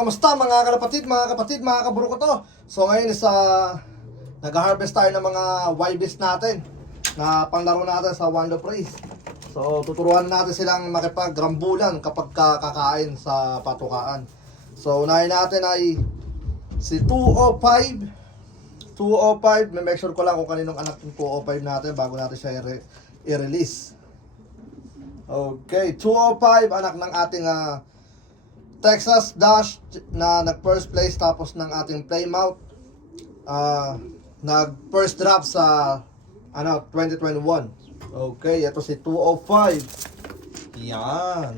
kamusta mga kalapatid, mga kapatid, mga kaburo ko to? So ngayon is uh, nag-harvest tayo ng mga YBs natin na panglaro natin sa One Race. So tuturuan natin silang makipagrambulan kapag kakain sa patukaan. So unahin natin ay si 205. 205, may make sure ko lang kung kaninong anak ng 205 natin bago natin siya i-release. Okay, 205 anak ng ating ah, Texas Dash na nag first place tapos ng ating Playmouth ah nag first drop sa ano 2021. Okay, ito si 205. Yan.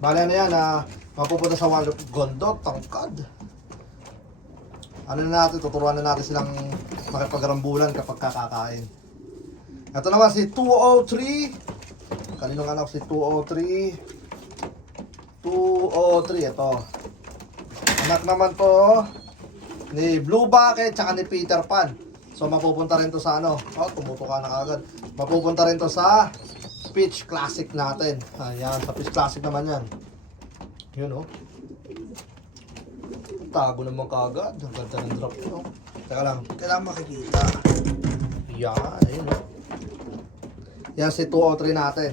Bale na yan na mapupunta sa Walop Gondo, tangkad. Ano na natin, tuturuan na natin silang makipagrambulan kapag kakakain. Ito naman si 203. Kaninong anak si 203? 203, ito. Anak naman to ni Blue Bucket tsaka ni Peter Pan. So mapupunta rin to sa ano, oh, tumutuka na kagad. Mapupunta rin to sa Speech Classic natin. Ayan, sa Speech Classic naman yan. Yun oh. Tago naman kagad. Ang ganda ng drop yun oh. Teka lang, kailangan makikita. Yan, ayun oh. Yan si 203 natin.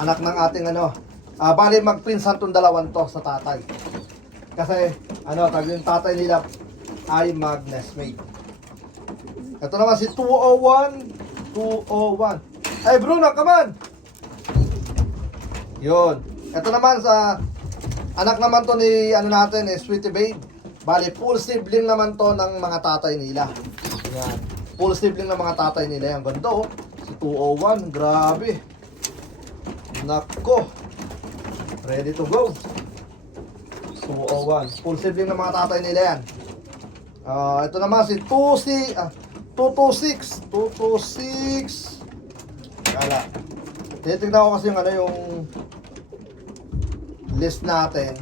Anak ng ating ano. Ah, bali magpinsan tong dalawan to sa tatay. Kasi ano, tag yung tatay nila ay mag-nestmate. Ito naman si 201. 201. Ay Bruno, come on! Yun. Ito naman sa anak naman to ni ano natin eh, Sweetie Babe. Bali, full sibling naman to ng mga tatay nila. Yan. Full sibling ng mga tatay nila. Yan, ganda oh. Si 201, grabe. Nako. Ready to go. 201. Full sibling ng mga tatay nila yan. Ah, ito naman si 2C, ah, 226. 226. Kala. Titignan ko kasi yung ano yung list natin.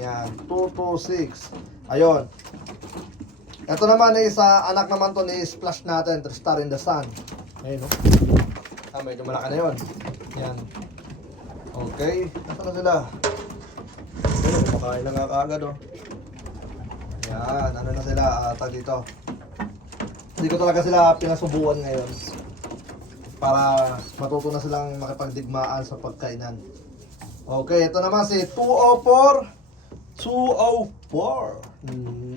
Yan, 226. Ayun. Ito naman ay sa anak naman to ni Splash natin, Tristar in the Sun. Ayun, no? Ah, medyo malaki na yun. Yan. Okay. Nasaan na sila? Ayun, kumakain na nga kaagad, oh. Yan, ano na sila, ata dito. Hindi ko talaga sila pinasubuan ngayon. Para matuto na silang makipagdigmaan sa pagkainan. Okay, ito naman si 204. 204. Hmm,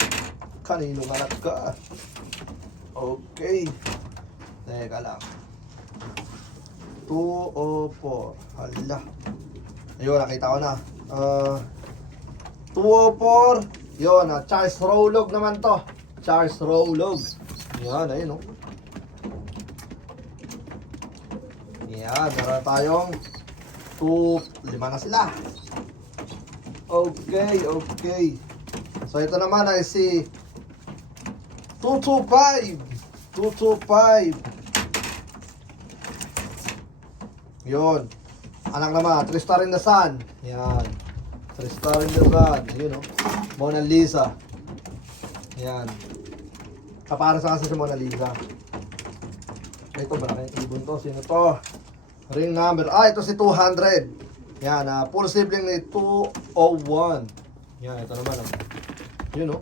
kanino anak ka? Okay. Teka lang. 204. Hala. Ayun, nakita ko na. Uh, 204. Yun, ah, Charles Rowlog naman to. Charles Rowlog. Yan, ayun oh. Yan, meron tayong 2, lima na sila. Okay, okay. So ito naman ay si 225. 225. Yun. Anak naman, Tristar in the Sun. Yan. Tristar in the Sun. Yun oh. Mona Lisa. Yan. Kapara sa kasi si Mona Lisa. Ito, malaking ibon to. Sino to? Ring number. Ah, ito si 200. Yan, ah, full sibling ni 201. Yan, ito naman. Oh. Yun, oh.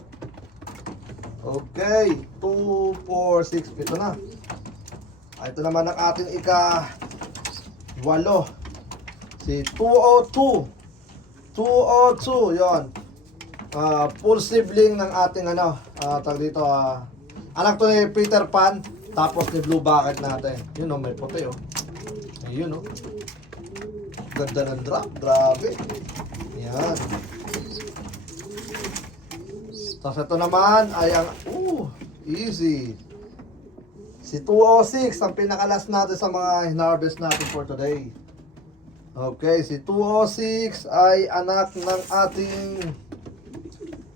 Okay, 2, 4, 6, ito na. Ah, ito naman ang ating ika walo. Si 202. 202, yon. Ah, full sibling ng ating ano, ah, tag dito, ah, anak to ni Peter Pan, tapos ni Blue Bucket natin. Yun, oh, may puti, oh. Ayun, oh. Ganda ng drop, grabe. Yan. Tapos ito naman ay ang, uh, easy. Si 206, ang pinakalas natin sa mga hinarvest natin for today. Okay, si 206 ay anak ng ating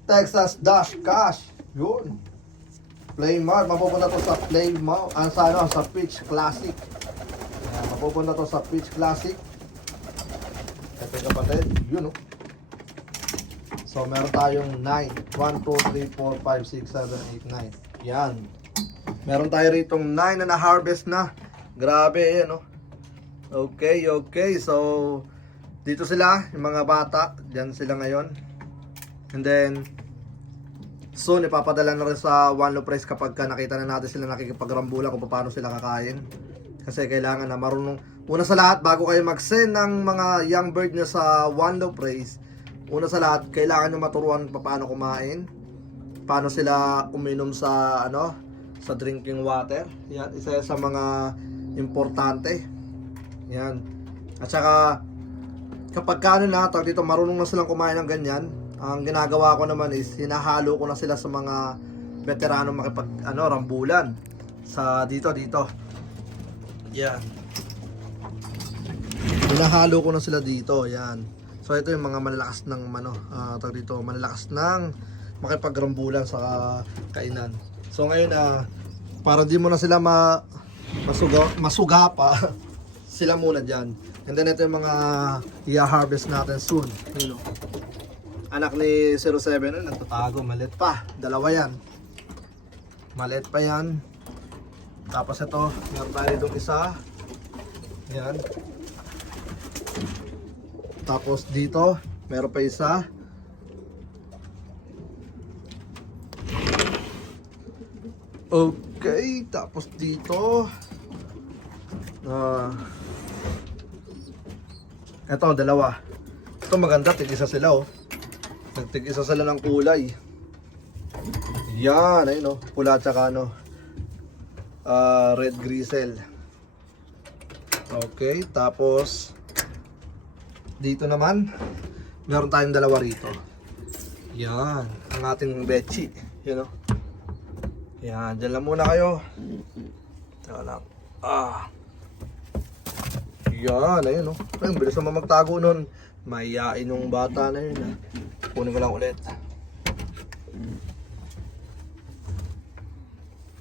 Texas Dash Cash. Yun. Playmart, mapupunta to sa Playmart, ah, sa ano, sa Pitch Classic. Ayan, mapupunta to sa Pitch Classic. Ito kapatid, yun oh. So, meron tayong 9. 1, 2, 3, 4, 5, 6, 7, 8, 9. Yan. Meron tayo ritong 9 na na-harvest na. Grabe, yan oh. Okay, okay. So, dito sila, yung mga bata, diyan sila ngayon. And then, soon ipapadala na rin sa One Low Price kapag ka nakita na natin sila nakikipagrambulan kung paano sila kakain. Kasi kailangan na marunong, una sa lahat, bago kayo mag-send ng mga young bird nyo sa One Low Price, una sa lahat, kailangan nyo maturuan paano kumain, paano sila uminom sa, ano, sa drinking water. Yan, isa sa mga importante. Yan. At saka, kapag ka ano na, tawag dito, marunong na silang kumain ng ganyan, ang ginagawa ko naman is, hinahalo ko na sila sa mga veterano makipag, ano, rambulan. Sa dito, dito. Yan. Hinahalo ko na sila dito, yan. So, ito yung mga malalakas ng, ano, ah, tawag dito, malalakas ng makipagrambulan sa kainan. So, ngayon, ah, para di mo na sila ma, masuga, masuga pa, sila muna dyan. And then ito yung mga i-harvest natin soon. Yun, oh. Anak ni 07, oh, nagtatago, malit pa. Dalawa yan. Malit pa yan. Tapos ito, meron tayo itong isa. Yan. Tapos dito, meron pa isa. Okay, tapos dito. Ah. Ito, dalawa. Ito maganda, tig-isa sila oh. Nagtig-isa sila ng kulay. Yan, ayun oh. Pula at saka ano. ah, red grisel. Okay, tapos dito naman, meron tayong dalawa rito. Yan, ang ating bechi. Yan oh. Yan, dyan lang muna kayo. Teka lang. Ah. Yan, ayun oh. Ay, ang bilis naman magtago nun. Mayayain yung bata na yun. ah. Kunin ko lang ulit.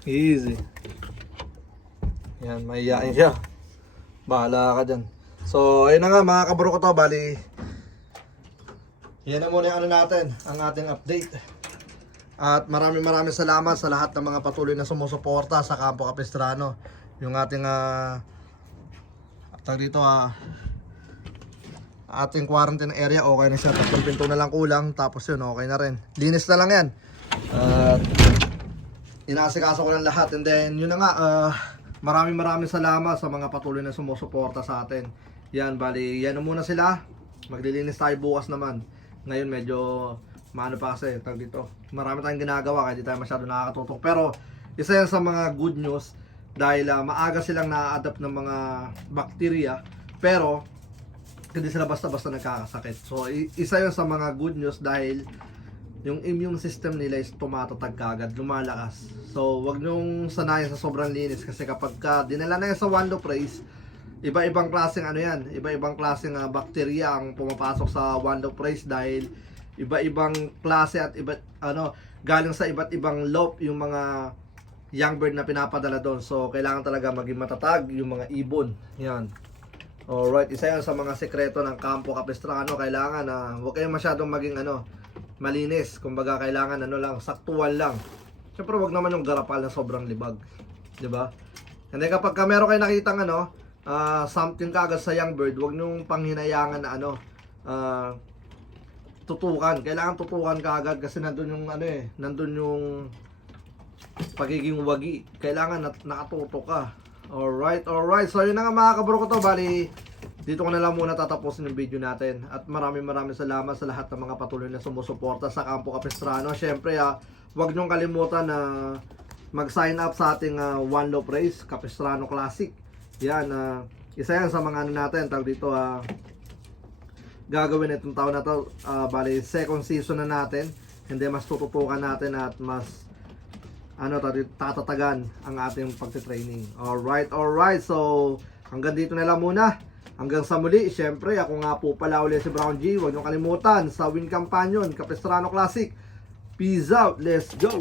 Easy. Yan, mayayain siya. Bahala ka dyan. So, ayun na nga mga kaburo ko to. Bali, yan na muna yung ano natin, ang ating update. At maraming maraming salamat sa lahat ng mga patuloy na sumusuporta sa Campo Capistrano. Yung ating ah tag dito ah ating quarantine area okay na siya. Tatlong pinto na lang kulang tapos yun okay na rin. Linis na lang yan. At inaasikaso ko lang lahat and then yun na nga ah, maraming maraming salamat sa mga patuloy na sumusuporta sa atin. Yan bali yan na muna sila. Maglilinis tayo bukas naman. Ngayon medyo maano pa kasi tag dito. Marami tayong ginagawa kaya di tayo masyado nakakatutok. Pero isa yan sa mga good news dahil ah, maaga silang na-adapt ng mga bacteria pero hindi sila basta-basta nagkakasakit. So isa yun sa mga good news dahil yung immune system nila is tumatatag kagad, lumalakas. So wag niyong sanayan sa sobrang linis kasi kapag ka dinala na yan sa low praise, iba-ibang klaseng ano yan, iba-ibang klaseng ah, bacteria ang pumapasok sa low praise dahil iba-ibang klase at iba ano galing sa iba't ibang loop yung mga young bird na pinapadala doon. So kailangan talaga maging matatag yung mga ibon. Yan. Alright, isa yan sa mga sekreto ng Campo Capistrano. Kailangan na huwag kayong masyadong maging ano, malinis. Kumbaga kailangan ano lang, saktuan lang. Siyempre wag naman yung garapal na sobrang libag. 'Di ba? Then kapag ka meron kayo nakitang ano, ah, something kagad sa young bird, wag nyung panghinayangan na ano, ah, tutukan. Kailangan tutukan kagad kasi nandun yung ano eh, nandun yung pagiging wagi. Kailangan nat nakatutok ka. Alright, alright. So yun na nga mga kabro ko to. Bali, dito ko na lang muna tatapusin yung video natin. At maraming maraming salamat sa lahat ng mga patuloy na sumusuporta sa Campo Capistrano. Siyempre, ah, huwag niyong kalimutan na mag-sign up sa ating ah, One Low Race, Capistrano Classic. Yan, ah, isa yan sa mga ano natin. Tawag dito, ah, gagawin itong taon na to. Ah, bali, second season na natin. Hindi mas tututukan natin at mas ano tatatagan ang ating pagte-training. Alright, alright. So, hanggang dito na lang muna. Hanggang sa muli, syempre, ako nga po pala ulit si Brown G. Huwag niyo kalimutan sa Win Campanyon, Capistrano Classic. Peace out. Let's go.